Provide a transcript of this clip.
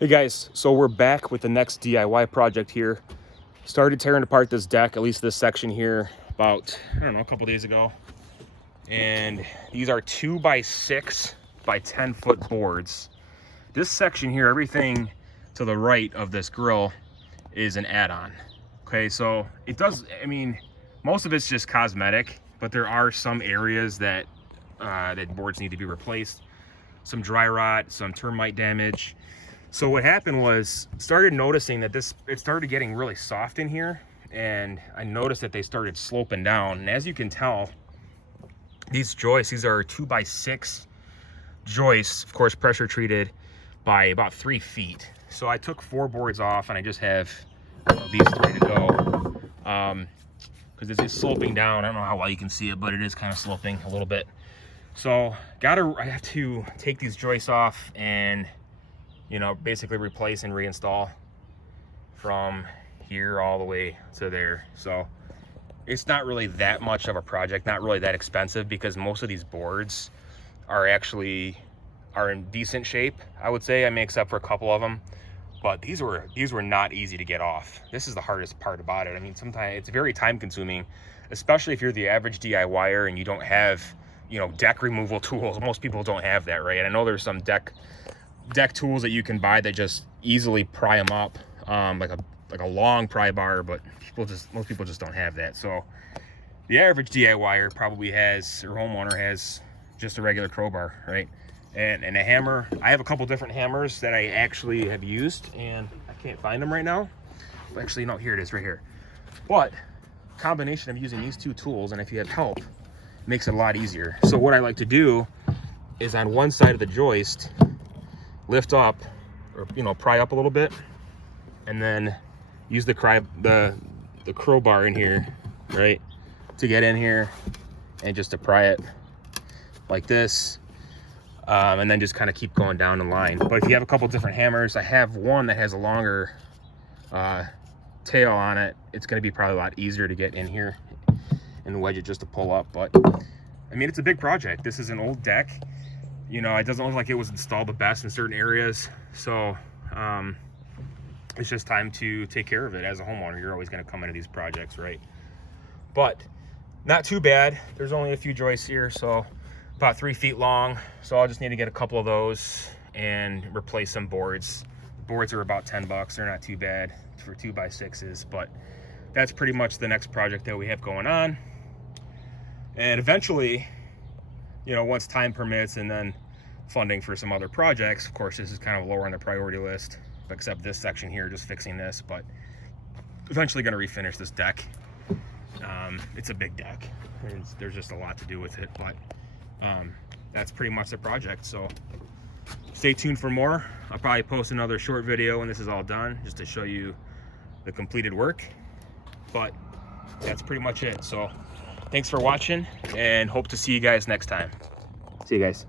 Hey guys, so we're back with the next DIY project here. Started tearing apart this deck, at least this section here, about, I don't know, a couple days ago. And these are 2x6 by 10-foot boards. This section here, everything to the right of this grill is an add-on. Okay, so it does, I mean, most of it's just cosmetic, but there are some areas that that boards need to be replaced. Some dry rot, some termite damage. So what happened was, started noticing that it started getting really soft in here, and I noticed that they started sloping down. And as you can tell, these joists, these are 2x6 joists, of course pressure treated, by about 3 feet. So I took 4 boards off, and I just have these 3 to go, because it's sloping down. I don't know how well you can see it, but it is kind of sloping a little bit. So I have to take these joists off and, you know, basically replace and reinstall from here all the way to there. So it's not really that much of a project, not really that expensive, because most of these boards are in decent shape, I would say. I mean, except for a couple of them, but these were not easy to get off. This is the hardest part about it. I mean, sometimes it's very time consuming, especially if you're the average DIYer and you don't have, you know, deck removal tools. Most people don't have that, right? And I know there's some deck tools that you can buy that just easily pry them up, like a long pry bar, but most people just don't have that. So the average DIYer probably has, or homeowner has, just a regular crowbar, right? And a hammer. I have a couple different hammers that I actually have used, and I can't find them right now. Actually, no, here it is, right here. But combination of using these 2 tools, and if you have help, makes it a lot easier. So what I like to do is, on one side of the joist, lift up, or, you know, pry up a little bit, and then use the crowbar in here, right, to get in here and just to pry it like this, and then just kind of keep going down the line. But if you have a couple different hammers, I have one that has a longer tail on it. It's going to be probably a lot easier to get in here and wedge it just to pull up. But I mean, it's a big project. This is an old deck. You know, it doesn't look like it was installed the best in certain areas. So it's just time to take care of it. As a homeowner, you're always going to come into these projects, right? But not too bad. There's only a few joists here, so about 3 feet long. So I'll just need to get a couple of those and replace some boards. The boards are about 10 bucks. They're not too bad for 2x6s, but that's pretty much the next project that we have going on. And eventually, you know, once time permits and then funding for some other projects, of course, this is kind of lower on the priority list, except this section here, just fixing this, but eventually going to refinish this deck. It's a big deck. There's just a lot to do with it, but that's pretty much the project. So stay tuned for more. I'll probably post another short video when this is all done, just to show you the completed work, but that's pretty much it. So thanks for watching, and hope to see you guys next time. See you guys.